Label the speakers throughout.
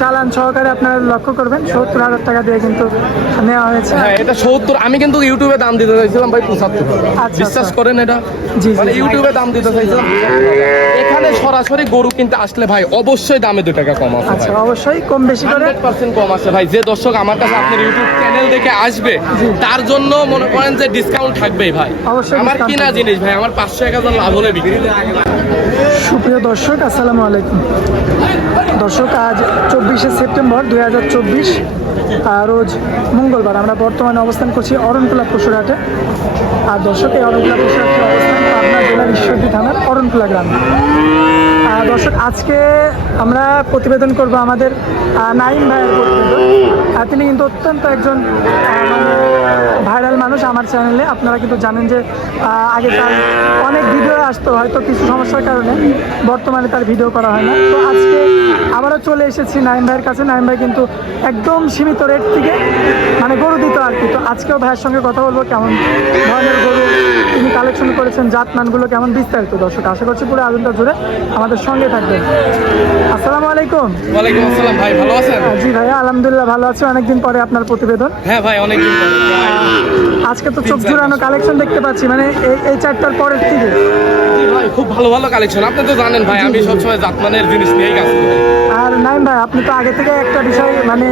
Speaker 1: চালান সহকারে আপনারা লক্ষ্য করবেন সত্তর হাজার টাকা দিয়ে কিন্তু নেওয়া হয়েছে।
Speaker 2: হ্যাঁ এটা সত্তর আমি কিন্তু ইউটিউবে দাম দিতে চাইছিলাম ভাই পঁচাত্তর
Speaker 1: আচ্ছা।
Speaker 2: বিশ্বাস করেন এটা? মানে ইউটিউবে দাম দিতে চাইছিলাম। এখানে সরাসরি গরু কিনতে আসলে ভাই অবশ্যই দামে দু টাকা কম আছে
Speaker 1: আচ্ছা অবশ্যই কম বেশি করে।
Speaker 2: পার্সেন্ট কম আছে ভাই। যে দর্শক আমার কাছে আপনার ইউটিউব চ্যানেল দেখে আসবে তার জন্য মনে করেন যে ডিসকাউন্ট থাকবেই ভাই। আমার কিনা জিনিস ভাই আমার পাঁচশো এক হাজার লাভ হলে বিক্রি।
Speaker 1: সুপ্রিয় দর্শক আসসালামু আলাইকুম। দর্শক আজ চব্বিশে সেপ্টেম্বর দুই হাজার চব্বিশ রোজ মঙ্গলবার আমরা বর্তমানে অবস্থান করছি অরণকুলা পশুরহাটে। আর দর্শক, এই অরণকুলা পশুরহাটের অবস্থান পাবনা জেলার ঈশ্বরদী থানার অরণকুলা গ্রামে। দর্শক, আজকে আমরা প্রতিবেদন করব আমাদের নাইম ভাইয়ের প্রতিবেদন। তিনি কিন্তু অত্যন্ত একজন মানে ভাইরাল মানুষ আমার চ্যানেলে। আপনারা কিন্তু জানেন যে আগে তার অনেক ভিডিও আসতো, হয়তো কিছু সমস্যার কারণে। বর্তমানে তার ভিডিও করা হয় না। তো আজকে আবারও চলে এসেছি নাইম ভাইয়ের কাছে। নাইম ভাই কিন্তু একদম সীমিত রেট থেকে মানে গরু দিত আর কি। তো আজকেও ভাইয়ের সঙ্গে কথা বলব, কেমন ধরনের গরু তিনি কালেকশন করেছেন, জাত মানগুলো কেমন বিস্তারিত দর্শক। আশা করছি পুরো আয়োজনটা জুড়ে আমাদের সঙ্গে থাকবেন আসসালামু আলাইকুম।
Speaker 2: ওয়ালাইকুম আসসালাম ভাই ভালো আছেন?
Speaker 1: জি ভাইয়া আলহামদুলিল্লাহ ভালো আছি। অনেকদিন পরে আপনার প্রতিবেদন।
Speaker 2: হ্যাঁ ভাই অনেকদিন পরে।
Speaker 1: আজকে তো চোখ জুড়ানো কালেকশন দেখতে পাচ্ছি। মানে এই এই চারটার পরের থেকে
Speaker 2: ভাই খুব ভালো ভালো কালেকশন আপনি তো জানেন ভাই আমি সবসময় জাতমানের জিনিস নিয়েই কাজ করি।
Speaker 1: ভাই আপনি তো আগে থেকে একটা বিষয় মানে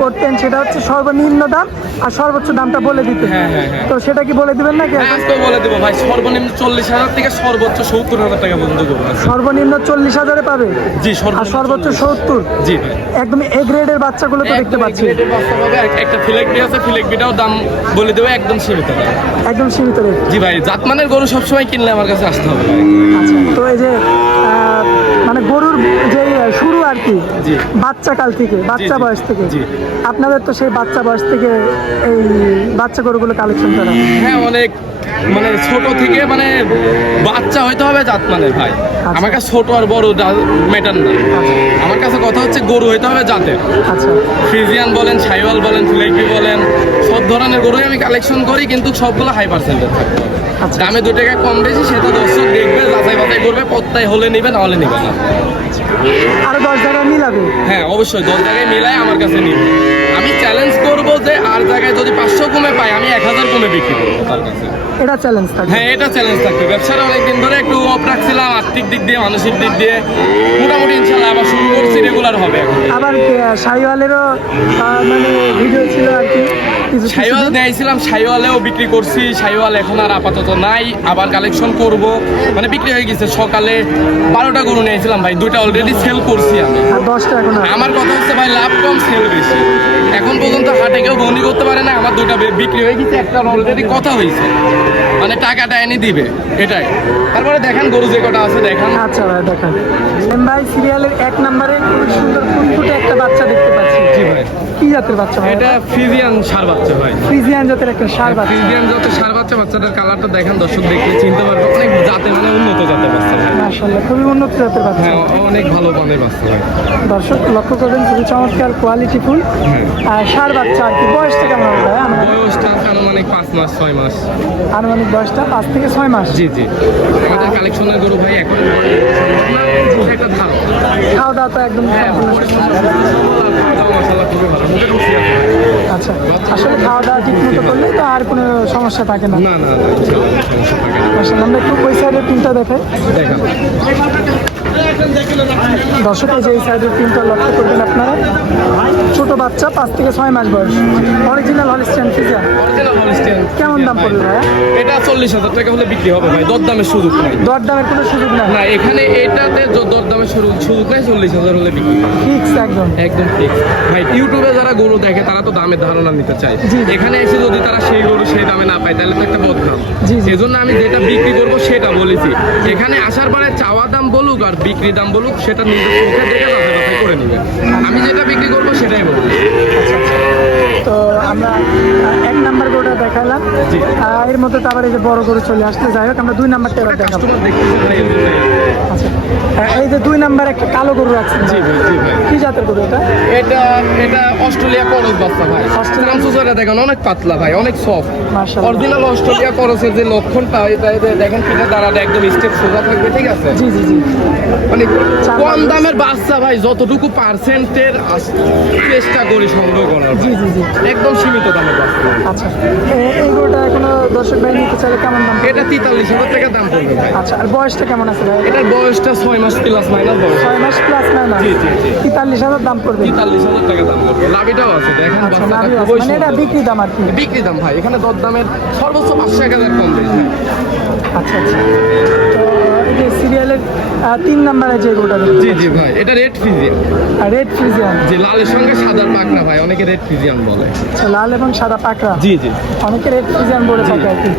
Speaker 1: করতেন সেটা হচ্ছে সর্বনিম্ন দাম আর সর্বোচ্চ দামটা বলে দিতেন।
Speaker 2: হ্যাঁ, হ্যাঁ, হ্যাঁ।
Speaker 1: তো সেটা কি বলে দিবেন নাকি
Speaker 2: আজকেও বলে দেবো ভাই সর্বনিম্ন চল্লিশ হাজার থেকে সর্বোচ্চ সত্তর হাজার টাকা পর্যন্ত করব।
Speaker 1: সর্বনিম্ন চল্লিশ হাজারে পাবে?
Speaker 2: জি
Speaker 1: আর
Speaker 2: সর্বোচ্চ
Speaker 1: সত্তর?
Speaker 2: জি
Speaker 1: একদম এ গ্রেডের বাচ্চাগুলো তো দেখতে পাচ্ছি।
Speaker 2: একটা ফিলেকবি আছে ফিলেকবিটাও দাম বলে দেবে একদম সীমিত দাম।
Speaker 1: একদম সীমিত
Speaker 2: জি ভাই জাতমানের গরু সবসময় কিনলে আমার কাছে আসতে হবে।
Speaker 1: আচ্ছা তো এই যে মানে গরুর যে শুরু আর কি। বাচ্চা কাল থেকে বাচ্চা বয়স থেকে। আপনাদের তো সেই বাচ্চা বয়স থেকে এই বাচ্চা গরুগুলো কালেকশন করা।
Speaker 2: হ্যাঁ অনেক মানে ছোট থেকে মানে বাচ্চা হইতে হবে জাত মানে ভাই। আমার কাছে ছোট আর বড় ম্যাটার না। আমার কাছে কথা হচ্ছে গরু হইতে হবে জাতের।
Speaker 1: আচ্ছা।
Speaker 2: ফ্রিজিয়ান বলেন সাইওয়াল বলেন ফিলেকি বলেন সব ধরনের গরুই আমি কালেকশন করি কিন্তু সবগুলো হাই পার্সেন্টেজ
Speaker 1: আচ্ছা।
Speaker 2: দামে দু টাকা কম বেশি সেটা দর্শক দেখবে যাচাই বাছাই করবে পত্তায় হলে নিবে না হলে নিবে না।
Speaker 1: আরও দশ জায়গায় মিলাবে?
Speaker 2: হ্যাঁ অবশ্যই দশ জায়গায় মিলাই আমার কাছে নিবে। আমি চ্যালেঞ্জ যে আর জায়গায় যদি পাঁচশো কমে পাই আমি এক হাজার কমে বিক্রি করব। তার কাছে
Speaker 1: এটা চ্যালেঞ্জ থাকবে।
Speaker 2: হ্যাঁ এটা চ্যালেঞ্জ থাকবে। ব্যবসাটা অনেকদিন ধরে একটু অফ রাখছিলাম আর্থিক দিক দিয়ে মানসিক দিক দিয়ে। মোটামুটি ইনশাল্লাহ আবার শুরু করছি রেগুলার হবে
Speaker 1: আবার শাহিওয়ালেরও মানে ভিডিও ছিল আর কি কিছুদিন।
Speaker 2: নিয়েছিলাম সাইওয়ালেও বিক্রি করছি সাইওয়াল এখন আর আপাতত নাই। আবার কালেকশন করব। মানে বিক্রি হয়ে গেছে সকালে বারোটা গরু নিয়েছিলাম ভাই দুইটা অলরেডি সেল করছি আমি।
Speaker 1: আর দশটা এখন
Speaker 2: আমার কথা হচ্ছে ভাই লাভ কম সেল বেশি। এখন পর্যন্ত হাটে কেউ বন্দি করতে পারে না আমার দুটা বিক্রি হয়ে গেছে একটা অলরেডি কথা হয়েছে। মানে টাকাটা এনে দিবে এটাই। তারপরে দেখেন গরু যে কটা আছে দেখেন।
Speaker 1: আচ্ছা ভাই দেখান। ভাই সিরিয়ালের এক নম্বরে খুব সুন্দর ফুটফুটে একটা বাচ্চা দেখতে পাচ্ছি।
Speaker 2: জি ভাই।
Speaker 1: কি জাতের বাচ্চা ভাই?
Speaker 2: এটা ফ্রিজিয়ান সার বাচ্চা ভাই।
Speaker 1: ফ্রিজিয়ান জাতের একটা সার বাচ্চা।
Speaker 2: ফ্রিজিয়ান যত সার বাচ্চা বাচ্চাটার কালারটা দেখেন দর্শক দেখলে চিনতে পারবে। অনেক জাতে মানে জাতের
Speaker 1: মাশাআল্লাহ খুবই উন্নত জাতের বাচ্চা।
Speaker 2: হ্যাঁ অনেক ভালো মানের বাচ্চা
Speaker 1: দর্শক লক্ষ্য করবেন খুবই চমৎকার কোয়ালিটি ফুল।
Speaker 2: হ্যাঁ।
Speaker 1: আর সার বাচ্চা আর কি বয়সটা কেমন হবে
Speaker 2: বয়সটা আনুমানিক পাঁচ মাস ছয় মাস।
Speaker 1: আনুমানিক বয়সটা পাঁচ থেকে ছয় মাস?
Speaker 2: জি জি। আমাদের কালেকশনের গরু ভাই এখন একটা ধাপ।
Speaker 1: খাওয়া দাওয়া তো একদম
Speaker 2: হ্যাঁ মশলা খুবই ভালো।
Speaker 1: আচ্ছা আসলে খাওয়া দাওয়া ঠিক মতো করলে তো আর কোনো সমস্যা থাকে না।
Speaker 2: না না সমস্যা।
Speaker 1: মাশাআল্লাহ, আমরা একটু ওই সাইডে তিনটা দেখাই
Speaker 2: দেখান
Speaker 1: দর্শক এই যে এই সাইডের পিনটা লক্ষ্য করবেন আপনারা। ছোট বাচ্চা পাঁচ থেকে ছয় মাস বয়স। Original Holstein
Speaker 2: Holstein।
Speaker 1: কেমন দাম পড়বে ভাইয়া?
Speaker 2: এটা চল্লিশ হাজার টাকা হলে বিক্রি হবে ভাই দর দামের সুযোগ নাই।
Speaker 1: দর দামের কোনো সুযোগ নাই?
Speaker 2: না এখানে এটাতে য- দর দামের সুযোগ সুযোগ নাই চল্লিশ হাজার হলে বিক্রি
Speaker 1: ফিক্স একদম।
Speaker 2: একদম ঠিক ভাই ইউটিউবে যারা গরু দেখে তারা তো দামের ধারণা নিতে চায়। এখানে এসে যদি তারা সেই গরু সেই দামে না পায় তাহলে তো একটা বদনাম।
Speaker 1: জি, জি।
Speaker 2: সেজন্য আমি যেটা বিক্রি করব সেটা বলেছি। এখানে আসার পরে চাওয়া দাম বলুক আর বিক্রি দাম বলুক সেটা নিজের চোখে দেখে যাচাই করে নিবে আমি যেটা বিক্রি করব সেটাই বলব।
Speaker 1: তো আমরা এক নাম্বার গরুটা দেখালাম। এর মধ্যে তো আবার এই যে বড় করে চলে আসতে যাই হোক আমরা দুই নাম্বারটা এবার দেখাবো। আচ্ছা। এই যে দুই নাম্বার একটা কালো গরু রাখছেন
Speaker 2: জি ভাই জি ভাই।
Speaker 1: কি জাতের গরু এটা?
Speaker 2: এটা এটা অস্ট্রেলিয়া করস বাচ্চা ভাই।
Speaker 1: অস্ট্রেলিয়া-
Speaker 2: অস্ট্রেলিয়ান দেখেন অনেক পাতলা ভাই অনেক সফট
Speaker 1: মাশাআল্লাহ।
Speaker 2: অরিজিনাল অস্ট্রেলিয়া করসের যে লক্ষণটা এটা এটা দেখেন পিঠে দাঁড়াটা একদম স্টেপ সোজা থাকবে ঠিক আছে?
Speaker 1: জি জি জি।
Speaker 2: মানে কম দামের বাচ্চা ভাই যতটুকু পার্সেন্টের চেষ্টা করি সংগ্রহ করার।
Speaker 1: জি জি জি।
Speaker 2: একদম সীমিত দামের বাচ্চা।
Speaker 1: আচ্ছা। এই গরুটা এখনও দর্শক ভাই নিতে চাইলে কেমন দাম
Speaker 2: এটা তেতাল্লিশ হাজার টাকা দাম পড়বে ভাই।
Speaker 1: আচ্ছা আর বয়সটা কেমন আছে ভাই?
Speaker 2: এটার বয়সটা ছয় মাস প্লাস মাইনাস বয়স।
Speaker 1: ছয় মাস প্লাস না
Speaker 2: জি, জি, জি।
Speaker 1: তেতাল্লিশ হাজার দাম পড়বে।
Speaker 2: তেতাল্লিশ হাজার টাকা দাম পড়বে। লাভিটাও আছে দেখেন
Speaker 1: আচ্ছা। মানে এটা বিক্রি দাম আর কি।
Speaker 2: বিক্রি দাম ভাই এখানে দর দামের সর্বোচ্চ পাঁচশো এক হাজার কম বেশি।
Speaker 1: আচ্ছা আচ্ছা। তিন নম্বরে যে গরুটা
Speaker 2: জি জি ভাই এটা রেড ফিজিয়ান
Speaker 1: রেড ফ্রিজিয়ান
Speaker 2: যে লালের সঙ্গে সাদার পাকনা ভাই অনেকে রেড ফিজিয়ান বলে।
Speaker 1: আচ্ছা লাল এবং সাদা পাকড়া?
Speaker 2: জি জি।
Speaker 1: অনেকে রেড ফ্রিজিয়ান বলে থাকে আর কি।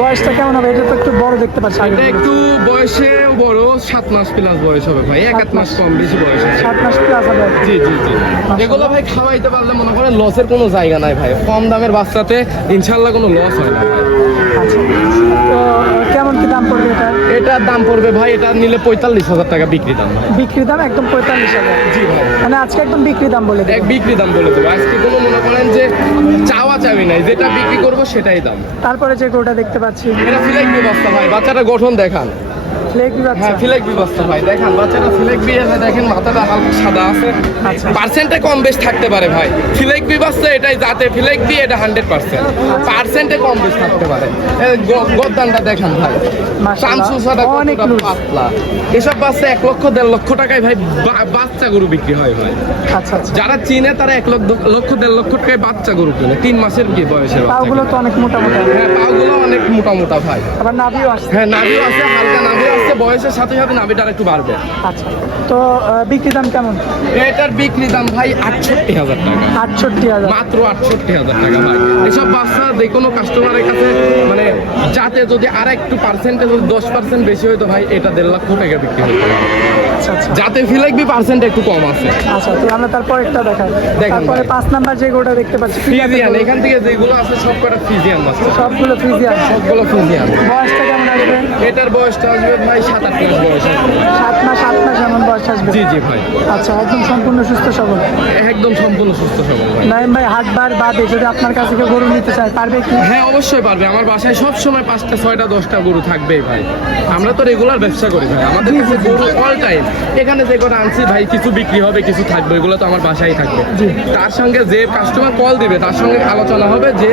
Speaker 1: বয়সটা কেমন হবে? এটা তো একটু বড় দেখতে পাচ্ছি
Speaker 2: এটা একটু বয়সে বড় সাত মাস প্লাস বয়স হবে ভাই। এক এক মাস। কম বেশি বয়স
Speaker 1: সাত মাস প্লাস হবে
Speaker 2: জি জি জি। এগুলো ভাই খাওয়াইতে পারলে মনে করেন লসের কোনো জায়গা নাই ভাই। কম দামের বাচ্চাতে ইনশাল্লাহ কোনো লস হয় না। ভাই
Speaker 1: আচ্ছা। তো কেমন কি দাম পড়বে এটা?
Speaker 2: এটার দাম পড়বে ভাই এটা নিলে পঁয়তাল্লিশ হাজার টাকা বিক্রি দাম
Speaker 1: বিক্রি দাম একদম পঁয়তাল্লিশ হাজার।
Speaker 2: জি ভাই।
Speaker 1: মানে আজকে একদম বিক্রি দাম বলে
Speaker 2: এক বিক্রি দাম বলে দেবো। আজকে কোনো মনে করেন যে চাওয়া চাবি নাই যেটা বিক্রি করব সেটাই দাম।
Speaker 1: তারপরে যে গোটা দেখতে পাচ্ছি।
Speaker 2: এটা ফিলেক ব্যবস্থা ভাই বাচ্চাটা গঠন দেখান।
Speaker 1: ফ্লেক
Speaker 2: হ্যাঁ
Speaker 1: আচ্ছা
Speaker 2: ভাই দেখেন বাচ্চাটা দেখেন মাথাটা হালকা সাদা আছে।
Speaker 1: আচ্ছা।
Speaker 2: পার্সেন্টে কম বেশ থাকতে পারে ভাই। এটাই যাতে ফিলেক দিয়ে এটা হান্ড্রেড পার্সেন্ট। পার্সেন্টে কম বেশ থাকতে পারে। গদ্দানটা দেখেন ভাই।
Speaker 1: মাশাআল্লাহ, অনেক
Speaker 2: পাতলা। এসব বাচ্চা এক লক্ষ দেড় লক্ষ টাকায় ভাই বাচ্চা গরু বিক্রি হয় ভাই।
Speaker 1: আচ্ছা আচ্ছা।
Speaker 2: যারা চিনে তারা এক লক্ষ লক্ষ দেড় লক্ষ টাকায় বাচ্চা গরু কিনে। তিন মাসের কি বাচ্চা
Speaker 1: পাগুলো তো অনেক মোটা মোটা।
Speaker 2: হ্যাঁ পাগুলো অনেক মোটা মোটা ভাই।
Speaker 1: আবার নাভিও আসছে।
Speaker 2: হ্যাঁ নাভিও আছে হালকা নাভিও আছে বয়সের সাথে সাথে নাভিটা একটু বাড়বে।
Speaker 1: আচ্ছা। তো বিক্রি দাম কেমন?
Speaker 2: এটার বিক্রি দাম ভাই আটষট্টি হাজার টাকা।
Speaker 1: আটষট্টি হাজার।
Speaker 2: মাত্র আটষট্টি হাজার টাকা ভাই। এসব বাচ্চা যে কোনো কাস্টমারের কাছে মানে যাতে যদি আর একটু পার্সেন্টে যদি দশ পার্সেন্ট বেশি হয়তো ভাই এটা দেড় লক্ষ টাকা বিক্রি হতো যাতে ফিলাকবি পার্সেন্ট একটু কম আছে।
Speaker 1: আচ্ছা তো আমরা তারপর একটা দেখাই। তারপরে পাঁচ নাম্বার যে গরুটা দেখতে পাচ্ছি
Speaker 2: ফিজিয়ান এখান থেকে যেগুলো আছে সব কটা ফিজিয়ান বাচ্চা
Speaker 1: সবগুলো ফ্রিজিয়ান
Speaker 2: সবগুলো ফিজিয়ান
Speaker 1: বয়সটা কেমন আসবে?
Speaker 2: এটার বয়সটা আসবে ভাই সাত আট মাস বয়স
Speaker 1: সাত মাস আট মাস এমন বয়স আসবে?
Speaker 2: জি জি ভাই।
Speaker 1: আচ্ছা একদম সম্পূর্ণ সুস্থ সবল।
Speaker 2: একদম সম্পূর্ণ সুস্থ সবল ভাই।
Speaker 1: নাইম ভাই হাটবার বাদে যদি আপনার কাছে কেউ গরু নিতে চায় পারবে কি?
Speaker 2: হ্যাঁ অবশ্যই পারবে। আমার বাসায় সব সময় পাঁচটা ছয়টা দশটা গরু থাকবেই ভাই। আমরা তো রেগুলার ব্যবসা করি ভাই। আমাদের কাছে। গরু অল টাইম এখানে যে কটা আনছি ভাই কিছু বিক্রি হবে কিছু থাকবে এগুলো তো আমার বাসায় থাকবে। তার সঙ্গে যে কাস্টমার কল দিবে তার সঙ্গে আলোচনা হবে যে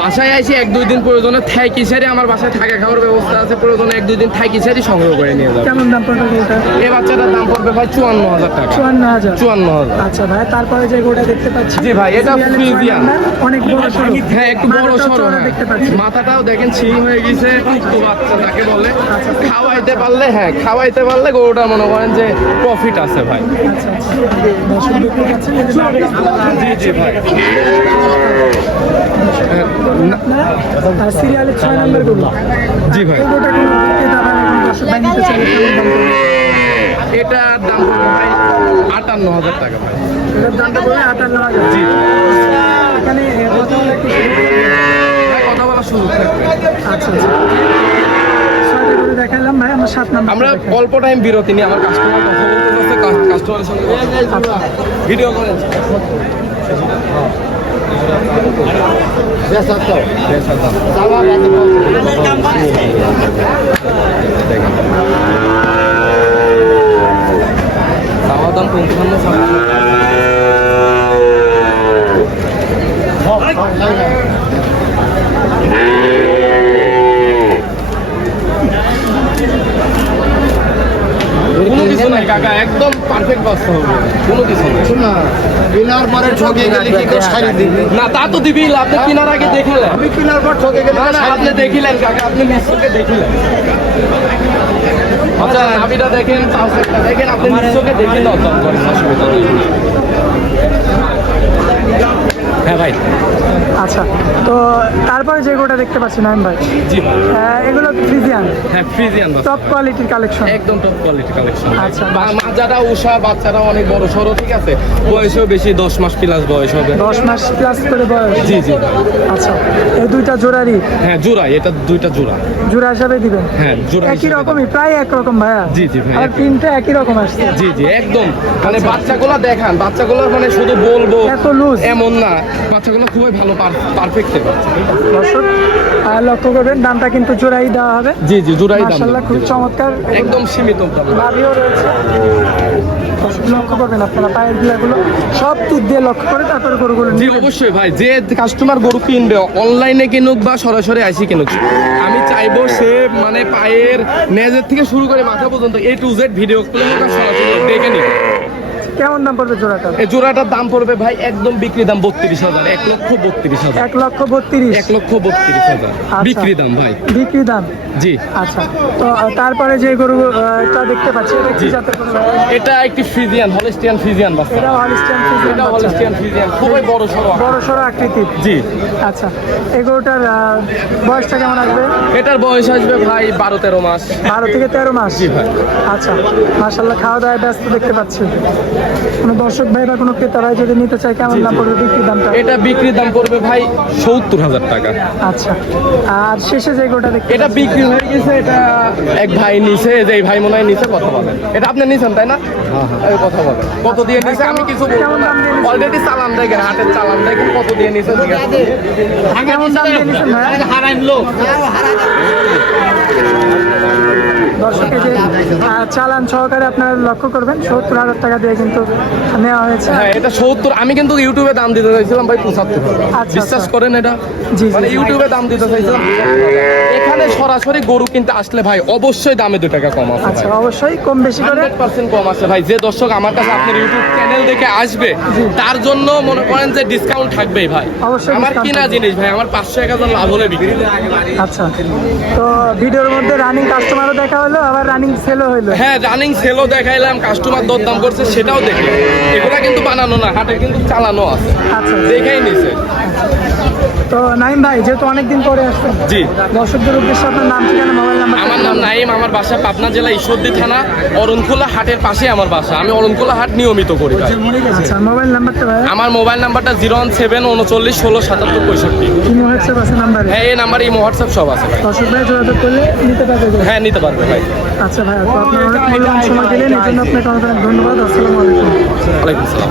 Speaker 2: বাসায় আইসি এক দুই দিন প্রয়োজনে থাই কিসারি আমার বাসায় থাকা খাওয়ার ব্যবস্থা আছে প্রয়োজনে এক দুই দিন থাই কিসারি সংগ্রহ করে নিয়ে যাবে।
Speaker 1: কেমন দাম পড়বে গরুটা?
Speaker 2: এই বাচ্চাটার দাম পড়বে ভাই চুয়ান্ন হাজার টাকা।
Speaker 1: চুয়ান্ন হাজার?
Speaker 2: চুয়ান্ন হাজার।
Speaker 1: আচ্ছা ভাই তারপরে যে গরুটা দেখতে পাচ্ছি
Speaker 2: জি ভাই, এটা ফ্রিজিয়ান।
Speaker 1: অনেক বড় সড়ো
Speaker 2: হ্যাঁ একটু বড় সড়ো হ্যাঁ।
Speaker 1: দেখতে পাচ্ছি।
Speaker 2: মাথাটাও দেখেন ছিং হয়ে গেছে তো বাচ্চা তাকে বলে।
Speaker 1: আচ্ছা।
Speaker 2: খাওয়াইতে পারলে হ্যাঁ খাওয়াইতে পারলে গরুটা মনে করেন যে প্রফিট আছে ভাই। জি ভাই। জি ভাই এটার দাম ভাই আটান্ন হাজার টাকা ভাই।
Speaker 1: আটান্ন হাজার
Speaker 2: জি
Speaker 1: কথা
Speaker 2: বলার সুযোগ থাকবে।
Speaker 1: আচ্ছা আচ্ছা দেখালাম ভাই আমরা সাত নম্বর
Speaker 2: আমরা অল্প টাইম বিরতি নিয়ে আমার কাস্টমার কথা বলতে বলতে কাস্টমারের সঙ্গে ভিডিও করেন। চাওয়া দাম পঞ্চান্ন কোনো কাকা একদম পারফেক্ট বাস্তব হবে। কোনো কিছু
Speaker 3: না। কেনার পরে ঠকে গেলে কি করে সারি দিবি?
Speaker 2: না তা তো দিবিই আপনি কিনার আগে দেখিলেন।
Speaker 3: আমি কেনার পর ঠকে গেলে
Speaker 2: আপনি দেখিলেন কাকা আপনি নিশ্চয়কে দেখিলেন। আচ্ছা। নাভিটা দেখেন দেখেন আপনি নিশ্চয়কে দেখে দরদাম করেন অসুবিধা নেই। হ্যাঁ ভাই।
Speaker 1: আচ্ছা তো তারপরে যে গরুটা দেখতে পাচ্ছি নাইম ভাই।
Speaker 2: জি
Speaker 1: এগুলো ফ্রিজিয়ান?
Speaker 2: হ্যাঁ ফ্রিজিয়ান
Speaker 1: টপ কোয়ালিটির কালেকশন
Speaker 2: একদম টপ কোয়ালিটি কালেকশন
Speaker 1: আচ্ছা।
Speaker 2: মাজাটা উষা বাচ্চারা অনেক বড় সড়ো ঠিক আছে? বয়সও বেশি দশ মাস প্লাস বয়স হবে।
Speaker 1: দশ মাস প্লাস করে বয়স?
Speaker 2: জি জি।
Speaker 1: আচ্ছা এই দুইটা জোড়ারই?
Speaker 2: হ্যাঁ জোড়া এটা দুইটা জোড়া।
Speaker 1: জোড়া হিসাবে দিবেন?
Speaker 2: হ্যাঁ জোড়া
Speaker 1: একই রকমই প্রায় একরকম ভাইয়া?
Speaker 2: জি, জি ভাই,
Speaker 1: আর। প্রিন্টটা একই রকম আসছে।
Speaker 2: জি জি একদম। মানে বাচ্চাগুলো দেখান বাচ্চাগুলো মানে শুধু বলব
Speaker 1: এত লুজ
Speaker 2: এমন না। বাচ্চাগুলো খুবই ভালো পারফেক্ট
Speaker 1: দর্শক লক্ষ্য করবেন দামটা কিন্তু জোড়াই দেওয়া হবে।
Speaker 2: জি জি জোড়াই দাম
Speaker 1: খুব চমৎকার।
Speaker 2: একদম সীমিত দাম।
Speaker 1: রয়েছে। লক্ষ্য করবেন আপনারা পায়েরগুলো সব দিক দিয়ে লক্ষ্য করে তারপরে গরুগুলো
Speaker 2: জি অবশ্যই ভাই যে কাস্টমার গরু কিনবে অনলাইনে কিনুক বা সরাসরি আইসি কিনুক আমি চাইব সে মানে পায়ের নেজের থেকে শুরু করে মাথা পর্যন্ত এ টু জেড ভিডিও সরাসরি দেখে নিবে
Speaker 1: কেমন দাম পড়বে জোড়াটা?
Speaker 2: এই জোড়াটার দাম পড়বে ভাই একদম বিক্রি দাম বত্রিশ হাজার এক লক্ষ বত্রিশ হাজার।
Speaker 1: এক লক্ষ বত্রিশ?
Speaker 2: এক লক্ষ বত্রিশ হাজার।
Speaker 1: আচ্ছা।
Speaker 2: বিক্রি দাম ভাই।
Speaker 1: বিক্রি দাম?
Speaker 2: জি।
Speaker 1: আচ্ছা। তো তারপরে যে গরুটা দেখতে পাচ্ছি এটা
Speaker 2: একটি ফ্রিজিয়ান হলিস্টিয়ান ফ্রিজিয়ান বাচ্চা।
Speaker 1: এটা হলিস্টিয়ান
Speaker 2: এটা হলিস্টিয়ান ফ্রিজিয়ান খুবই বড় সড়ো
Speaker 1: বড় সড়ো আকৃতির
Speaker 2: জি।
Speaker 1: আচ্ছা। এই গরুটার বয়সটা কেমন আসবে?
Speaker 2: এটার বয়স আসবে ভাই বারো তেরো মাস।
Speaker 1: বারো থেকে তেরো মাস?
Speaker 2: জি ভাই।
Speaker 1: আচ্ছা। মাসাল্লাহ খাওয়া দাওয়া ব্যস্ত দেখতে পাচ্ছি। কোনো দর্শক ভাই বা কোনো ক্রেতা ভাই যদি নিতে চায় কেমন দাম পড়বে বিক্রি দামটা?
Speaker 2: এটা বিক্রির দাম পড়বে ভাই সত্তর হাজার টাকা।
Speaker 1: আচ্ছা। আর শেষে যে গরুটা দেখতে
Speaker 2: এটা বিক্রি হয়ে গেছে এটা এক ভাই নিছে যে এই ভাই মনে হয় নিচে কথা বলে। এটা আপনি নিছেন তাই না? কথা বলে। কত দিয়ে নিছে আমি কিছু বলব না? অলরেডি চালান দেয় হাটের চালান দেয় কত দিয়ে নিছে
Speaker 1: কেমন দাম দিয়ে নিছেন ভাই দর্শকের যে আহ, চালান সহকারে আপনারা লক্ষ্য করবেন সত্তর হাজার টাকা দিয়ে কিন্তু নেওয়া হয়েছে।
Speaker 2: হ্যাঁ এটা সত্তর। আমি কিন্তু ইউটিউবে দাম দিতে চাইছিলাম ভাই পঁচাত্তর।
Speaker 1: আচ্ছা,
Speaker 2: বিশ্বাস
Speaker 1: আচ্ছা।
Speaker 2: করেন এটা? মানে ইউটিউবে দাম দিতে চাইছিলাম। এখানে সরাসরি গরু কিনতে আসলে ভাই অবশ্যই দামে দু টাকা কম আছে
Speaker 1: আচ্ছা অবশ্যই কম বেশি করে।
Speaker 2: পার্সেন্ট কম আছে ভাই। যে দর্শক আমার কাছে আপনার ইউটিউব চ্যানেল দেখে আসবে তার জন্য মনে করেন যে ডিসকাউন্ট থাকবেই ভাই। আমার কিনা জিনিস ভাই আমার পাঁচশো এক হাজার লাভ হলে বিক্রি।
Speaker 1: আচ্ছা তো ভিডিওর মধ্যে রানিং কাস্টমারও দেখা হলো আবার রানিং সেলও হলো।
Speaker 2: হ্যাঁ রানিং সেলও দেখাইলাম কাস্টমার দরদাম করছে সেটাও দেখি। এগুলা কিন্তু বানানো না হাটে কিন্তু চালানো আছে।
Speaker 1: আচ্ছা।
Speaker 2: দেখেই নিছে।
Speaker 1: তো নাইম ভাই যেহেতু অনেকদিন পরে আসছেন
Speaker 2: জি।
Speaker 1: দর্শকদের উদ্দেশ্যে আপনার নাম ঠিকানা মোবাইল নাম্বার
Speaker 2: আমার নাম নাইম আমার বাসা পাবনা জেলা ঈশ্বরদী থানা অরণখোলা হাটের পাশে আমার বাসা। আমি অরণখোলা হাট নিয়মিত করি।
Speaker 1: আচ্ছা মোবাইল নাম্বারটা ভাই?
Speaker 2: আমার মোবাইল নাম্বারটা জিরো ওয়ান সেভেন উনচল্লিশ ষোলো সাতাত্তর পঁয়ষট্টি।
Speaker 1: তিনি হোয়াটসঅ্যাপ আছে নাম্বারে?
Speaker 2: হ্যাঁ এই নাম্বার এই হোয়াটসঅ্যাপ সব আছে ভাই।
Speaker 1: দর্শক ভাই যোগাযোগ করলে নিতে পারবে তো?
Speaker 2: হ্যাঁ নিতে পারবে ভাই।
Speaker 1: আচ্ছা ভাই তো আপনার অনেক মূল্যবান সময় দিলেন এই জন্য আপনাকে অনেক অনেক ধন্যবাদ। আসসালামু আলাইকুম।
Speaker 2: ওয়ালাইকুম আসসালাম।